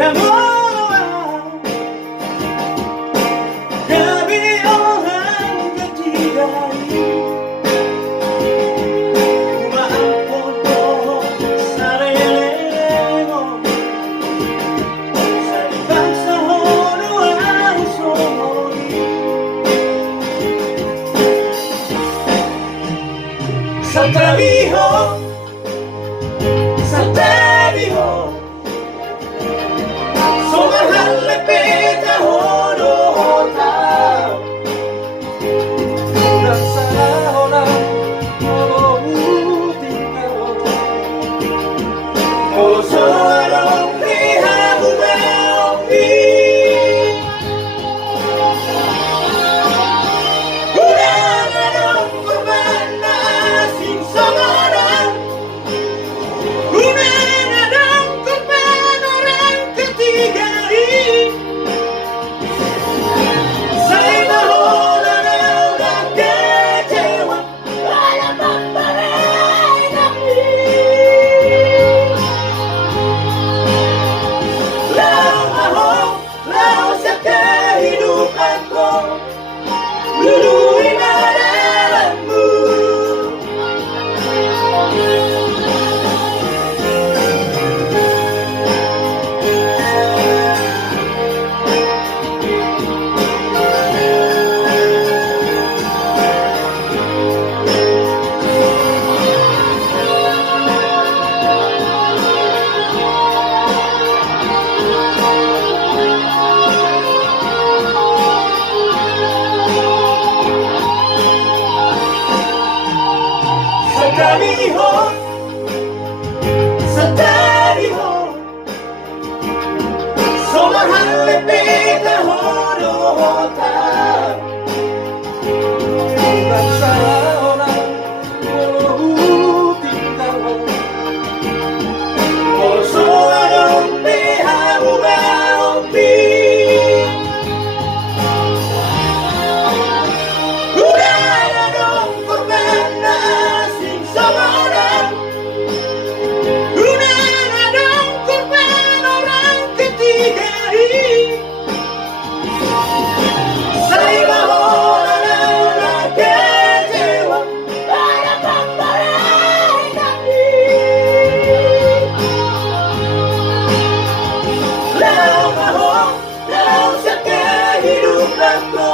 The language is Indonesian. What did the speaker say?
namuan kami orang ketiga ini umaampon ko sa reyelemo sa ibang sahon ang sumuli sa taliho sa taliho sumahal na pinahulutan ng saraho ng mabuting tao puso anong lihabumaopi ulang anong kurban na asing samaran ulang anong kurban orang ketiga taliho sa taliho sumahal na pinahulutan ng saraho ng mabuting tao puso anong lihabumaopi ulang anong kurban na asing samaran ulang anong kurban orang ketiga sa ibahonan ng nagkecewa para pagparay kami laong ako, laong sa kahidupan ko